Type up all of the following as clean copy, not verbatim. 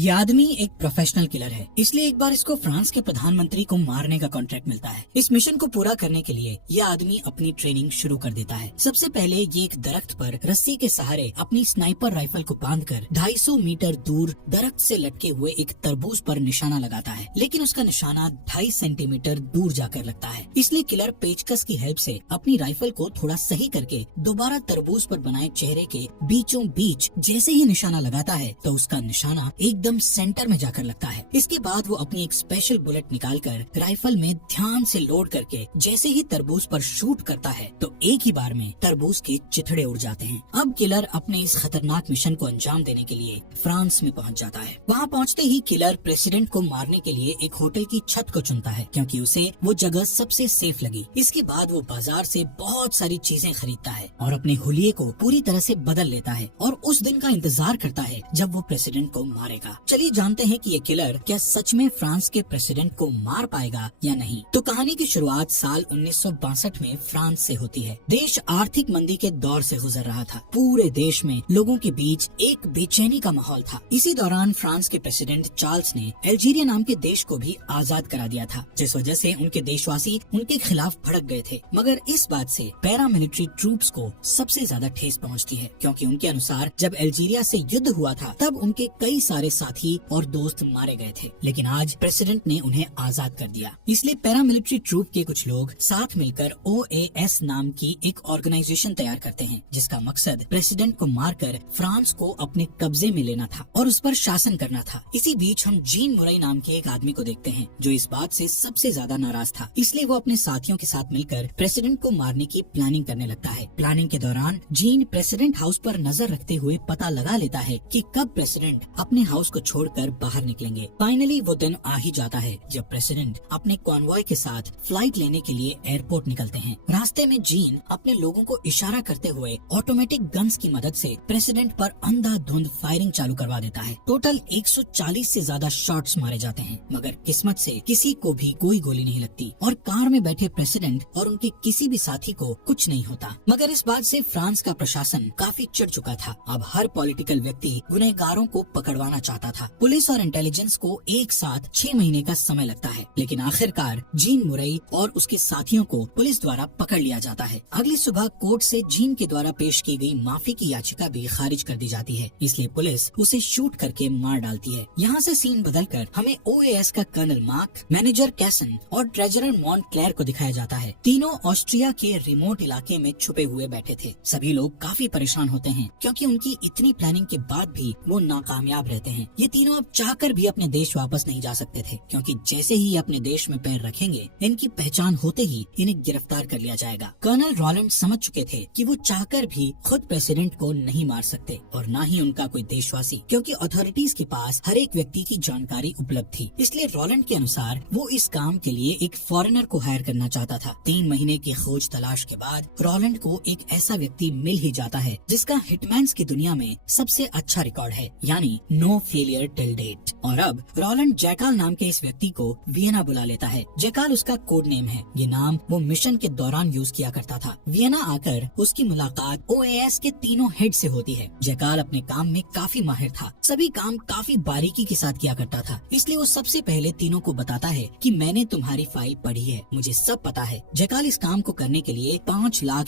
ये आदमी एक प्रोफेशनल किलर है, इसलिए एक बार इसको फ्रांस के प्रधानमंत्री को मारने का कॉन्ट्रैक्ट मिलता है। इस मिशन को पूरा करने के लिए ये आदमी अपनी ट्रेनिंग शुरू कर देता है। सबसे पहले ये एक दरख्त पर रस्सी के सहारे अपनी स्नाइपर राइफल को बांधकर 250 मीटर दूर दरख्त से लटके हुए एक तरबूज पर निशाना लगाता है, लेकिन उसका निशाना 2.5 सेंटीमीटर दूर जाकर लगता है। इसलिए किलर पेचकस की हेल्प से अपनी राइफल को थोड़ा सही करके दोबारा तरबूज पर बनाए चेहरे के बीचों बीच जैसे ही निशाना लगाता है तो उसका निशाना एकदम सेंटर में जाकर लगता है। इसके बाद वो अपनी एक स्पेशल बुलेट निकालकर राइफल में ध्यान से लोड करके जैसे ही तरबूज पर शूट करता है तो एक ही बार में तरबूज के चिथड़े उड़ जाते हैं। अब किलर अपने इस खतरनाक मिशन को अंजाम देने के लिए फ्रांस में पहुंच जाता है। वहां पहुंचते ही किलर प्रेसिडेंट को मारने के लिए एक होटल की छत को चुनता है, क्योंकि उसे वो जगह सबसे सेफ लगी। इसके बाद वो बाजार से बहुत सारी चीजें खरीदता है और अपने हुलिये को पूरी तरह से बदल लेता है और उस दिन का इंतजार करता है जब वो प्रेसिडेंट को मारेगा। चलिए जानते हैं कि ये किलर क्या सच में फ्रांस के प्रेसिडेंट को मार पाएगा या नहीं। तो कहानी की शुरुआत साल 1962 में फ्रांस से होती है। देश आर्थिक मंदी के दौर से गुजर रहा था। पूरे देश में लोगों के बीच एक बेचैनी का माहौल था। इसी दौरान फ्रांस के प्रेसिडेंट चार्ल्स ने अल्जीरिया नाम के देश को भी आजाद करा दिया था, जिस वजह से उनके देशवासी उनके खिलाफ भड़क गए थे। मगर इस बात से पैरामिलिट्री ट्रूप्स को सबसे ज्यादा ठेस पहुंचती है, क्योंकि उनके अनुसार जब अल्जीरिया से युद्ध हुआ था तब उनके कई सारे साथी और दोस्त मारे गए थे, लेकिन आज प्रेसिडेंट ने उन्हें आजाद कर दिया। इसलिए पैरामिलिट्री ट्रूप के कुछ लोग साथ मिलकर OAS नाम की एक ऑर्गेनाइजेशन तैयार करते हैं, जिसका मकसद प्रेसिडेंट को मारकर फ्रांस को अपने कब्जे में लेना था और उस पर शासन करना था। इसी बीच हम जीन मुरई नाम के एक आदमी को देखते हैं जो इस बात से सबसे ज्यादा नाराज था। इसलिए वो अपने साथियों के साथ मिलकर प्रेसिडेंट को मारने की प्लानिंग करने लगता है। प्लानिंग के दौरान जीन प्रेसिडेंट हाउस पर नजर रखते हुए पता लगा लेता है कि कब प्रेसिडेंट अपने हाउस को छोड़कर बाहर निकलेंगे। फाइनली वो दिन आ ही जाता है जब प्रेसिडेंट अपने कॉन्वॉय के साथ फ्लाइट लेने के लिए एयरपोर्ट निकलते हैं। रास्ते में जीन अपने लोगों को इशारा करते हुए ऑटोमेटिक गन्स की मदद से प्रेसिडेंट पर अंधाधुंध फायरिंग चालू करवा देता है। टोटल 140 से ज्यादा शॉट्स मारे जाते हैं, मगर किस्मत से किसी को भी कोई गोली नहीं लगती और कार में बैठे प्रेसिडेंट और उनके किसी भी साथी को कुछ नहीं होता। मगर इस बात से फ्रांस का प्रशासन काफी चिढ़ चुका था। अब हर पॉलिटिकल व्यक्ति गुनहगारों को पकड़वाना चाहता था। पुलिस और इंटेलिजेंस को एक साथ 6 महीने का समय लगता है, लेकिन आखिरकार जीन मुरई और उसके साथियों को पुलिस द्वारा पकड़ लिया जाता है। अगली सुबह कोर्ट से जीन के द्वारा पेश की गई माफी की याचिका भी खारिज कर दी जाती है, इसलिए पुलिस उसे शूट करके मार डालती है। यहाँ से सीन बदलकर हमें OAS का कर्नल मार्क, मैनेजर कैसन और ट्रेजरर मॉन्टक्लेर को दिखाया जाता है। तीनों ऑस्ट्रिया के रिमोट इलाके में छुपे हुए बैठे थे। सभी लोग काफी परेशान होते हैं, क्योंकि उनकी इतनी प्लानिंग के बाद भी वो नाकामयाब रहते हैं। ये तीनों अब चाहकर भी अपने देश वापस नहीं जा सकते थे, क्योंकि जैसे ही अपने देश में पैर रखेंगे इनकी पहचान होते ही इन्हें गिरफ्तार कर लिया जाएगा। कर्नल रॉलैंड समझ चुके थे कि वो चाहकर भी खुद प्रेसिडेंट को नहीं मार सकते और न ही उनका कोई देशवासी, क्योंकि अथॉरिटीज के पास हर एक व्यक्ति की जानकारी उपलब्ध थी। इसलिए रॉलैंड के अनुसार वो इस काम के लिए एक फॉरेनर को हायर करना चाहता था। 3 महीने की खोज तलाश के बाद रॉलैंड को एक ऐसा व्यक्ति मिल ही जाता है जिसका हिटमैन्स की दुनिया में सबसे अच्छा रिकॉर्ड है, यानी नो फेलियर टिल डेट। और अब रॉलैंड जैकाल नाम के इस व्यक्ति को वियना बुला लेता है। जैकाल उसका कोड नेम है। ये नाम वो मिशन के दौरान यूज किया करता था। वियना आकर उसकी मुलाकात OAS के तीनों हेड से होती है। जैकाल अपने काम में काफी माहिर था, सभी काम काफी बारीकी के साथ किया करता था, इसलिए वो सबसे पहले तीनों को बताता है कि मैंने तुम्हारी फाइल पढ़ी है, मुझे सब पता है। जैकाल इस काम को करने के लिए $5 लाख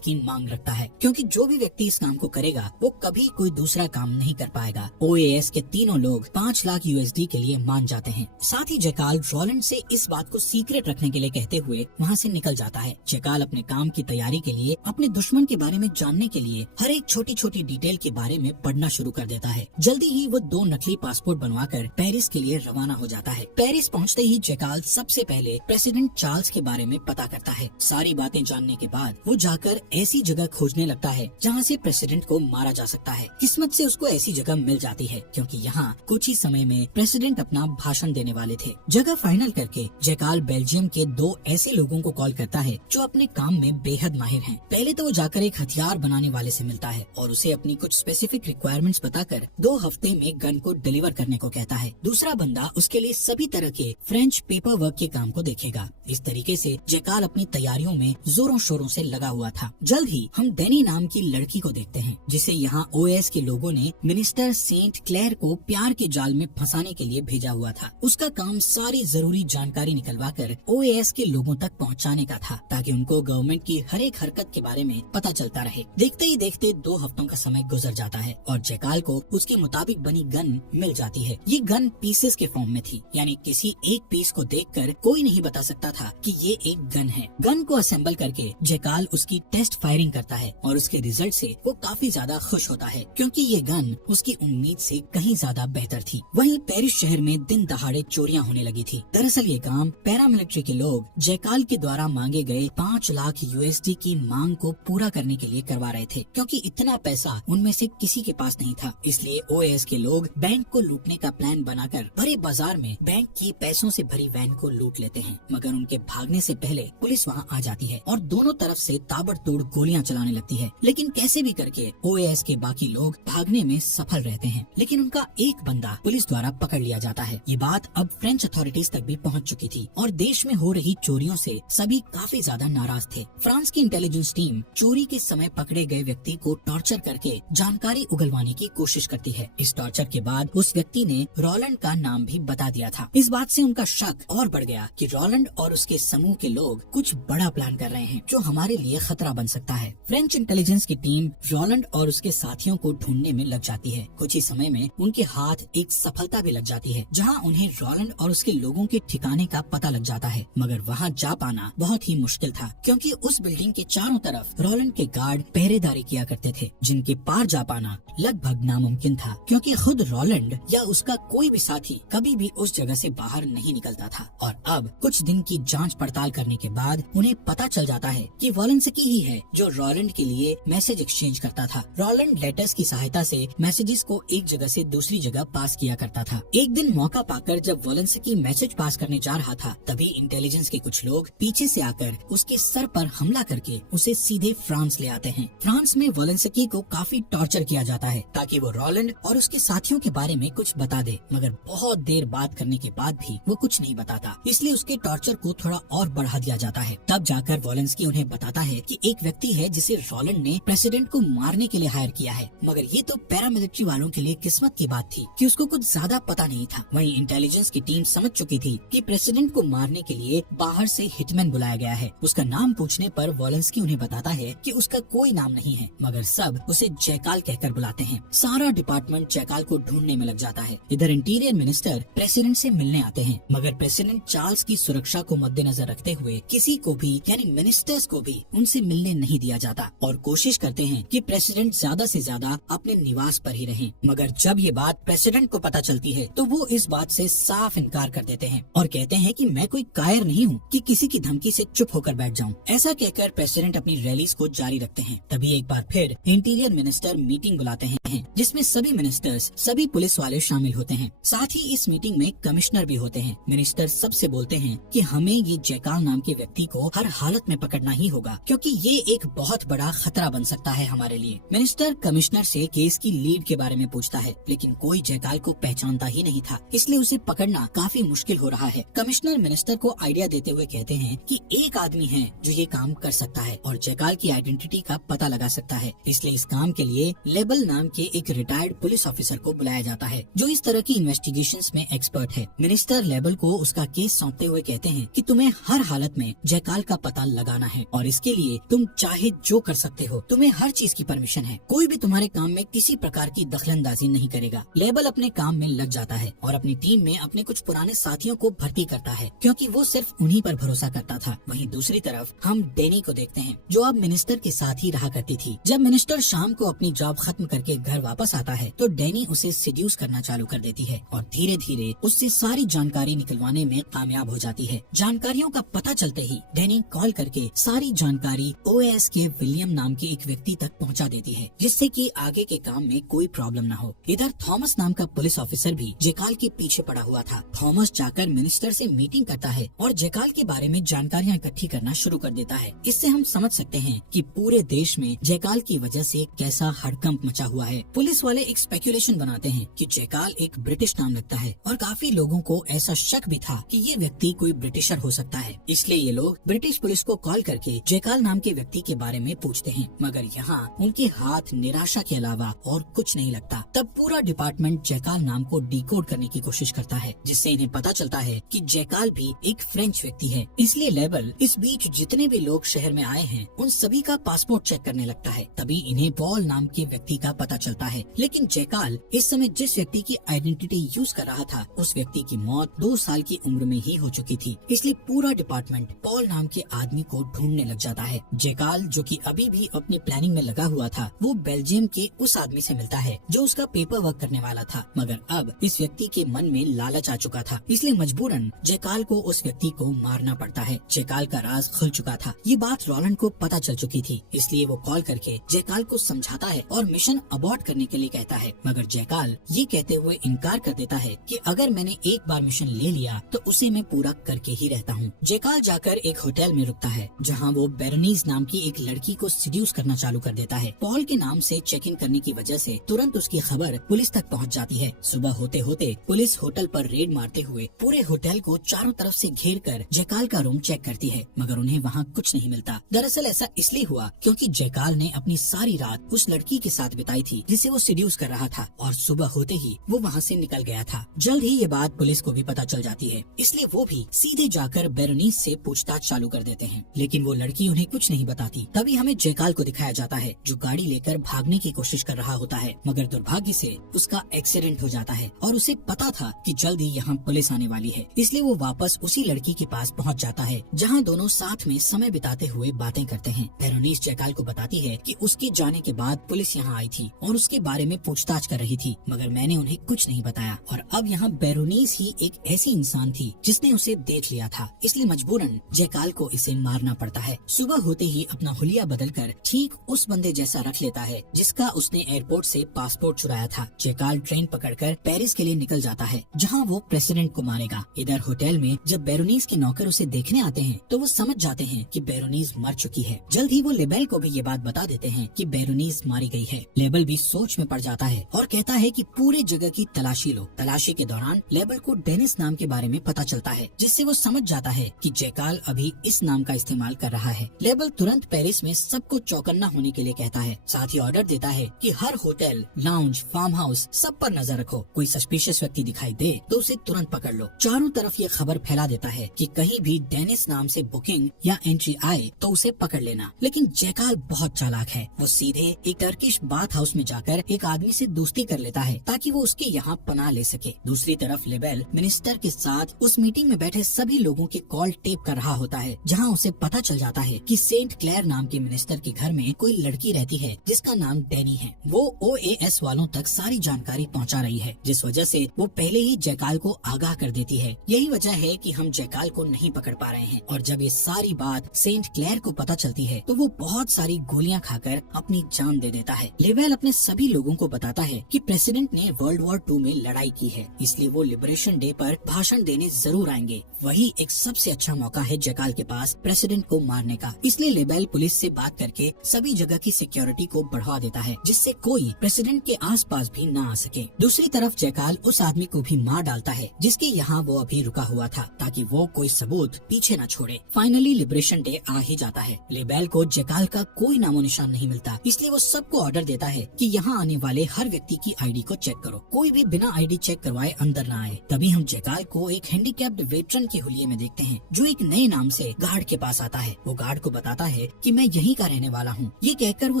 की मांग रखता है, क्योंकि जो भी व्यक्ति इस काम को करेगा वो कभी कोई दूसरा काम नहीं कर पाएगा। OAS के तीनों लोग $5 लाख के लिए मान जाते हैं। साथ ही जैकाल रॉलैंड से इस बात को सीक्रेट रखने के लिए कहते हुए वहाँ से निकल जाता है। जैकाल अपने काम की तैयारी के लिए अपने दुश्मन के बारे में जानने के लिए हर एक छोटी छोटी डिटेल के बारे में पढ़ना शुरू कर देता है। जल्दी ही वो 2 नकली पासपोर्ट बनवाकर पेरिस के लिए रवाना हो जाता है। पेरिस पहुँचते ही जैकाल सबसे पहले प्रेसिडेंट चार्ल्स के बारे में पता करता है। सारी बातें जानने के बाद वो जाकर ऐसी जगह खोजने लगता है जहाँ से प्रेसिडेंट को मारा जा सकता है। किस्मत से उसको ऐसी जगह मिल जाती है, क्योंकि यहाँ कुछ ही समय में प्रेसिडेंट अपना भाषण देने वाले थे। जगह फाइनल करके जैकाल बेल्जियम के 2 ऐसे लोगों को कॉल करता है जो अपने काम में बेहद माहिर हैं। पहले तो वो जाकर एक हथियार बनाने वाले से मिलता है और उसे अपनी कुछ स्पेसिफिक रिक्वायरमेंट्स बताकर 2 हफ्ते में गन को डिलीवर करने को कहता है। दूसरा बंदा उसके लिए सभी तरह के फ्रेंच पेपर वर्क के काम को देखेगा। इस तरीके से जैकाल अपनी तैयारियों में जोरों शोरों से लगा हुआ था। जल्द ही हम डेनी नाम की लड़की को देखते हैं, जिसे यहाँ OAS के लोगों ने मिनिस्टर सेंट क्लेयर क्लेयर को प्यार के जाल में फंसाने के लिए भेजा हुआ था। उसका काम सारी जरूरी जानकारी निकलवाकर OAS के लोगों तक पहुंचाने का था, ताकि उनको गवर्नमेंट की हर एक हरकत के बारे में पता चलता रहे। देखते ही देखते 2 हफ्तों का समय गुजर जाता है और जैकाल को उसके मुताबिक बनी गन मिल जाती है। ये गन पीसेस के फॉर्म में थी, यानी किसी एक पीस को देखकर कोई नहीं बता सकता था कि ये एक गन है। गन को असेंबल करके जैकाल उसकी टेस्ट फायरिंग करता है और उसके रिजल्ट से वो काफी ज्यादा खुश होता है, क्योंकि ये गन उसकी उम्मीद से कहीं ज्यादा बेहतर थी। वहीं पेरिस शहर में दिन दहाड़े चोरियां होने लगी थी। दरअसल ये काम पैरामिलिट्री के लोग जैकाल के द्वारा मांगे गए 5 लाख USD की मांग को पूरा करने के लिए करवा रहे थे, क्योंकि इतना पैसा उनमें से किसी के पास नहीं था। इसलिए OAS के लोग बैंक को लूटने का प्लान बनाकर बड़े बाजार में बैंक की पैसों से भरी वैन को लूट लेते हैं, मगर उनके भागने से पहले पुलिस वहां आ जाती है और दोनों तरफ से ताबड़तोड़ गोलियां चलाने लगती है। लेकिन कैसे भी करके OAS के बाकी लोग भागने में सफल रहते हैं, लेकिन उनका एक बंदा पुलिस द्वारा पकड़ लिया जाता है। ये बात अब फ्रेंच अथॉरिटीज तक भी पहुंच चुकी थी और देश में हो रही चोरियों से सभी काफी ज्यादा नाराज थे। फ्रांस की इंटेलिजेंस टीम चोरी के समय पकड़े गए व्यक्ति को टॉर्चर करके जानकारी उगलवाने की कोशिश करती है। इस टॉर्चर के बाद उस व्यक्ति ने रोलैंड का नाम भी बता दिया था। इस बात से उनका शक और बढ़ गया कि रोलैंड और उसके समूह के लोग कुछ बड़ा प्लान कर रहे हैं जो हमारे लिए खतरा बन सकता है। फ्रेंच इंटेलिजेंस की टीम रोलैंड और उसके साथियों को ढूंढने में लग जाती है। कुछ ही समय में उनके हाथ एक सफलता भी लग जाती है, जहां उन्हें रोलैंड और उसके लोगों के ठिकाने का पता लग जाता है। मगर वहां जा पाना बहुत ही मुश्किल था, क्योंकि उस बिल्डिंग के चारों तरफ रोलैंड के गार्ड पहरेदारी किया करते थे, जिनके पार जा पाना लगभग नामुमकिन था, क्योंकि खुद रोलैंड या उसका कोई भी साथी कभी भी उस जगह से बाहर नहीं निकलता था। और अब कुछ दिन की जांच पड़ताल करने के बाद उन्हें पता चल जाता है कि वोलेंस्की ही है जो रोलैंड के लिए मैसेज एक्सचेंज करता था। रोलैंड लेटर्स की सहायता से मैसेजेस को एक जगह से दूसरी जगह पास किया करता था। एक दिन मौका पाकर जब वोलेंस्की मैसेज पास करने जा रहा था, तभी इंटेलिजेंस के कुछ लोग पीछे से आकर उसके सर पर हमला करके उसे सीधे फ्रांस ले आते हैं। फ्रांस में वोलेंस्की को काफी टॉर्चर किया जाता है ताकि वो रोलैंड और उसके साथियों के बारे में कुछ बता दे, मगर बहुत देर बात करने के बाद भी वो कुछ नहीं बताता, इसलिए उसके टॉर्चर को थोड़ा और बढ़ा दिया जाता है। तब जाकर वोलेंस्की उन्हें बताता है कि एक व्यक्ति है जिसे रोलैंड ने प्रेसिडेंट को मारने के लिए हायर किया है, मगर ये तो पैरामिलिट्री वालों के लिए किस्मत की बात थी कि उसको कुछ ज्यादा पता नहीं था। वहीं इंटेलिजेंस की टीम समझ चुकी थी कि प्रेसिडेंट को मारने के लिए बाहर से हिटमैन बुलाया गया है। उसका नाम पूछने पर वोलेंस्की उन्हें बताता है कि उसका कोई नाम नहीं है, मगर सब उसे जैकाल कहकर बुलाते हैं। सारा डिपार्टमेंट जैकाल को ढूंढने में लग जाता है। इधर इंटीरियर मिनिस्टर प्रेसिडेंट से मिलने आते हैं, मगर प्रेसिडेंट चार्ल्स की सुरक्षा को मद्देनजर रखते हुए किसी को भी यानी मिनिस्टर्स को भी उनसे मिलने नहीं दिया जाता और कोशिश करते हैं कि प्रेसिडेंट ज्यादा से ज्यादा अपने निवास पर ही रहें। मगर जब ये बात प्रेसिडेंट को पता चलती है तो वो इस बात से साफ इनकार कर देते हैं और कहते हैं कि मैं कोई कायर नहीं हूँ कि किसी की धमकी से चुप होकर बैठ जाऊँ। ऐसा कहकर प्रेसिडेंट अपनी रैलीज को जारी रखते हैं। तभी एक बार फिर इंटीरियर मिनिस्टर मीटिंग बुलाते हैं जिसमें सभी मिनिस्टर्स, सभी पुलिस वाले शामिल होते हैं। साथ ही इस मीटिंग में कमिश्नर भी होते हैं। मिनिस्टर सबसे बोलते हैं कि हमें ये जैकाल नाम के व्यक्ति को हर हालत में पकड़ना ही होगा, क्योंकि ये एक बहुत बड़ा खतरा बन सकता है हमारे लिए। मिनिस्टर कमिश्नर से केस की लीड के बारे में पूछता है, लेकिन कोई जैकाल को पहचानता ही नहीं था, इसलिए उसे पकड़ना काफी मुश्किल हो रहा है। कमिश्नर मिनिस्टर को आइडिया देते हुए कहते हैं कि एक आदमी है जो ये काम कर सकता है और जैकाल की आइडेंटिटी का पता लगा सकता है, इसलिए इस काम के लिए लेबल नाम के एक रिटायर्ड पुलिस ऑफिसर को बुलाया जाता है जो इस तरह की इन्वेस्टिगेशंस में एक्सपर्ट है। मिनिस्टर लेबल को उसका केस सौंपते हुए कहते हैं कि तुम्हें हर हालत में जैकाल का पता लगाना है और इसके लिए तुम चाहे जो कर सकते हो, तुम्हें हर चीज की परमिशन है, कोई भी तुम्हारे काम में किसी प्रकार की दखलंदाजी नहीं करेगा। लेबल अपने काम में लग जाता है और अपनी टीम में अपने कुछ पुराने साथियों को भर्ती करता है, क्योंकि वो सिर्फ उन्हीं पर भरोसा करता था। वहीं दूसरी तरफ हम डेनी को देखते हैं जो अब मिनिस्टर के साथ ही रहा करती थी। जब मिनिस्टर शाम को अपनी जॉब खत्म करके घर वापस आता है तो डेनी उसे सिड्यूस करना चालू कर देती है और धीरे धीरे उससे सारी जानकारी निकलवाने में कामयाब हो जाती है। जानकारियों का पता चलते ही डेनी कॉल करके सारी जानकारी OAS के विलियम नाम के एक व्यक्ति तक पहुंचा देती है, जिससे कि आगे के काम में कोई प्रॉब्लम न हो। इधर थॉमस नाम का पुलिस ऑफिसर भी जैकाल के पीछे पड़ा हुआ था। थॉमस जाकर मिनिस्टर से मीटिंग करता है और जैकाल के बारे में जानकारियां इकट्ठी करना शुरू कर देता है। इससे हम समझ सकते हैं कि पूरे देश में जैकाल की वजह से कैसा हड़कंप मचा हुआ है। पुलिस वाले एक स्पेकुलेशन बनाते हैं कि जैकाल एक ब्रिटिश नाम लगता है और काफी लोगों को ऐसा शक भी था कि ये व्यक्ति कोई ब्रिटिशर हो सकता है, इसलिए ये लोग ब्रिटिश पुलिस को कॉल करके जैकाल नाम के व्यक्ति के बारे में पूछते हैं, मगर यहाँ उनके हाथ निराशा के अलावा और कुछ नहीं लगता। तब पूरा डिपार्टमेंट जैकाल नाम को डिकोड करने की कोशिश करता है, जिससे इन्हें पता चलता है कि जैकाल भी एक फ्रेंच व्यक्ति है। इसलिए लेबल इस बीच जितने भी लोग शहर में आए हैं उन सभी का पासपोर्ट चेक करने लगता है। तभी इन्हें पॉल नाम के व्यक्ति का पता चलता है, लेकिन जैकाल इस समय जिस व्यक्ति की आइडेंटिटी यूज कर रहा था उस व्यक्ति की मौत 2 साल की उम्र में ही हो चुकी थी। इसलिए पूरा डिपार्टमेंट पॉल नाम के आदमी को ढूंढने लग जाता है। जैकाल, जो कि अभी भी अपनी प्लानिंग में लगा हुआ था, वो बेल्जियम के उस आदमी से मिलता है जो उसका पेपर वर्क करने वाला था, मगर अब इस व्यक्ति के मन में लालच आ चुका था, इसलिए मजबूरन जैकाल को उस व्यक्ति को मारना पड़ता है। जैकाल का राज खुल चुका था। ये बात रोलैंड को पता चल चुकी थी, इसलिए वो कॉल करके जैकाल को समझाता है और मिशन अबॉर्ट करने के लिए कहता है, मगर जैकाल ये कहते हुए इनकार कर देता है कि अगर मैंने एक बार मिशन ले लिया तो उसे मैं पूरा करके ही रहता हूँ। जैकाल जाकर एक होटल में रुकता है, जहाँ वो बेरोनीज नाम की एक लड़की को सीड्यूस करना चालू कर देता है। पॉल के नाम से चेक इन करने की वजह से तुरंत उसकी खबर पुलिस तक पहुँच जाती है। सुबह होते होते पुलिस होटल पर रेड मारते हुए पूरे होटल को चारों तरफ से घेर कर जैकाल का रूम चेक करती है, मगर उन्हें वहाँ कुछ नहीं मिलता। दरअसल ऐसा इसलिए हुआ क्योंकि जैकाल ने अपनी सारी रात उस लड़की के साथ बिताई थी जिसे वो सीड्यूस कर रहा था, और सुबह होते ही वो वहाँ से निकल गया था। जल्द ही ये बात पुलिस को भी पता चल जाती है, इसलिए वो भी सीधे जाकर बेरोनीस से पूछताछ चालू कर देते हैं, लेकिन वो लड़की उन्हें कुछ नहीं बताती। तभी हमें जैकाल को दिखाया जाता है जो गाड़ी लेकर भागने की कोशिश कर रहा होता है, मगर दुर्भाग्य से उसका एक्सीडेंट हो जाता है और उसे पता था कि जल्द ही यहाँ पुलिस आने वाली है, इसलिए वो वापस उसी लड़की के पास पहुँच जाता है जहाँ दोनों साथ में समय बिताते हुए बातें करते हैं। बेरोनीस जैकाल को बताती है कि उसके जाने के बाद पुलिस यहाँ आई थी और उसके बारे में पूछताछ कर रही थी, मगर मैंने उन्हें कुछ नहीं बताया। और अब यहाँ बेरोनीस ही एक ऐसी इंसान थी जिसने उसे देख लिया था, इसलिए मजबूरन जैकाल को इसे मारना पड़ता है। सुबह होते ही अपना हुलिया बदलकर ठीक उस बंदे जैसा रख लेता है जिसका उसने एयरपोर्ट से पासपोर्ट चुराया था। जैकाल ट्रेन पकड़कर पेरिस के लिए निकल जाता है, जहाँ वो प्रेसिडेंट को मारेगा। इधर होटल में जब बेरोनीस के नौकर उसे देखने आते हैं तो वो समझ जाते हैं कि बेरोनीस मर चुकी है। जल्द ही वो लेबल को भी ये बात बता देते हैं कि बेरोनीस मारी गई है। लेबल भी सोच में पड़ जाता है और कहता है कि पूरे जगह की तलाशी लो। तलाशी के दौरान लेबल को डेनिस नाम के बारे में पता चलता है, जिससे वो समझ जाता है कि जैकाल अभी इस नाम का इस्तेमाल कर रहा है। लेबल तुरंत पेरिस में सबको चौकन्ना होने के लिए कहता है, साथ ही ऑर्डर देता है कि हर होटल, लाउंज, फार्म हाउस सब पर नजर रखो। कोई सस्पिशियस व्यक्ति दिखाई दे तो उसे तुरंत पकड़ लो। चारों तरफ ये खबर फैला देता है कि कहीं भी डेनिस नाम से बुकिंग या एंट्री आए तो उसे पकड़ लेना। लेकिन जैकाल बहुत चालाक है, वो सीधे एक टर्किश बाथ हाउस में जाकर एक आदमी से दोस्ती कर लेता है ताकि वो उसके यहाँ पनाह ले सके। दूसरी तरफ लेबल मिनिस्टर के साथ उस मीटिंग में बैठे सभी लोगों के कॉल टेप कर रहा होता है, जहाँ उसे पता चल जाता है कि सेंट क्लेयर नाम के मिनिस्टर के घर में कोई लड़की रहती है जिसका नाम डैनी है। वो OAS वालों तक सारी जानकारी पहुँचा रही है, जिस वजह से वो पहले ही जैकाल को आगाह कर देती है। यही वजह है कि हम जैकाल को नहीं पकड़ पा रहे हैं। और जब ये सारी बात सेंट क्लेयर को पता चलती है तो वो बहुत सारी गोलियां खाकर अपनी जान दे देता है। लेबल अपने सभी लोगों को बताता है कि प्रेसिडेंट ने वर्ल्ड वॉर 2 में लड़ाई की है, इसलिए वो लिबरेशन डे पर भाषण देने जरूर आएंगे। वही एक सबसे अच्छा मौका है जैकाल के पास प्रेसिडेंट को मारने का। इसलिए लेबल पुलिस से बात करके सभी जगह की सिक्योरिटी को बढ़ा देता है, जिससे कोई प्रेसिडेंट के आसपास भी न आ सके। दूसरी तरफ जैकाल उस आदमी को भी मार डालता है जिसके यहाँ वो अभी रुका हुआ था, ताकि वो कोई सबूत पीछे न छोड़े। फाइनली लिबरेशन डे आ ही जाता है। लेबल को जैकाल का कोई नामो निशान नहीं मिलता, इसलिए वो सबको ऑर्डर देता है कि यहाँ आने वाले हर व्यक्ति की आईडी को चेक करो, कोई भी बिना आईडी चेक करवाए अंदर न आए। तभी हम जैकाल को एक हैंडीकैप्ड वेटरन के हुलिये में देखते हैं जो एक नए नाम से गार्ड के पास आता है। वो गार्ड को बताता है कि मैं यहीं का रहने वाला हूँ। ये कहकर वो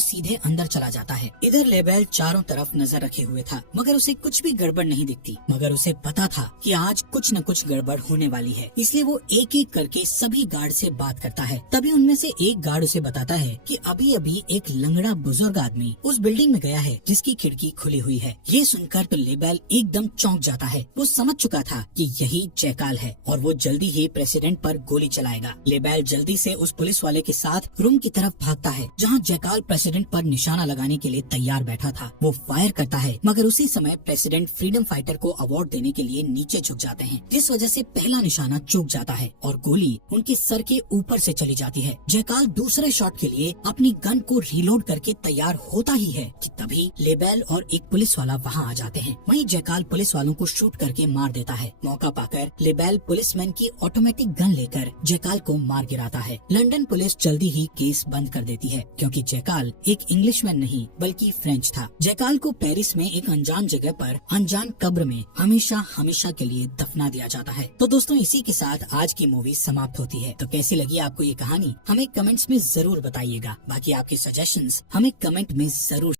सीधे अंदर चला जाता है। इधर लेबल चारों तरफ नजर रखे हुए था, मगर उसे कुछ भी गड़बड़ नहीं दिखती, मगर उसे पता था कि आज कुछ न कुछ गड़बड़ होने वाली है, इसलिए वो एक एक करके सभी गार्ड से बात करता है। तभी उनमें से एक गार्ड उसे बताता है कि अभी अभी एक लंगड़ा बुजुर्ग आदमी उस बिल्डिंग में गया है जिसकी खिड़की खुली हुई है। ये सुनकर तो लेबल एकदम चौंक जाता है। वो समझ चुका था कि यही जैकाल है और वो जल्दी ही प्रेसिडेंट पर गोली चलाएगा। लेबल जल्दी से उस पुलिस वाले के साथ रूम की तरफ भागता है जहाँ जैकाल प्रेसिडेंट पर निशाना लगाने के लिए तैयार बैठा था। वो फायर करता है, मगर उसी समय प्रेसिडेंट फ्रीडम फाइटर को अवार्ड देने के लिए नीचे झुक जाते हैं, जिस वजह से पहला निशाना चूक जाता है और गोली उनके सर के ऊपर से चली जाती है। जैकाल दूसरे शॉट के लिए अपनी गन को रीलोड करके तैयार होता ही है कि तभी लेबल और एक पुलिस वाला वहाँ आ जाते हैं। वहीं जैकाल पुलिस वालों को शूट करके मार देता है। मौका पाकर लेबल पुलिसमैन की ऑटोमेटिक गन लेकर जैकाल को मार गिराता है। लंदन पुलिस जल्दी ही केस बंद कर देती है क्योंकि जैकाल एक इंग्लिशमैन नहीं बल्कि फ्रेंच था। जैकाल को पेरिस में एक अनजान जगह पर अनजान कब्र में हमेशा हमेशा के लिए दफना दिया जाता है। तो दोस्तों इसी के साथ आज की मूवी समाप्त होती है। तो कैसी लगी आपको ये कहानी हमें कमेंट्स में जरूर बताइएगा। बाकी आपकी सजेशंस हमें कमेंट में जरूर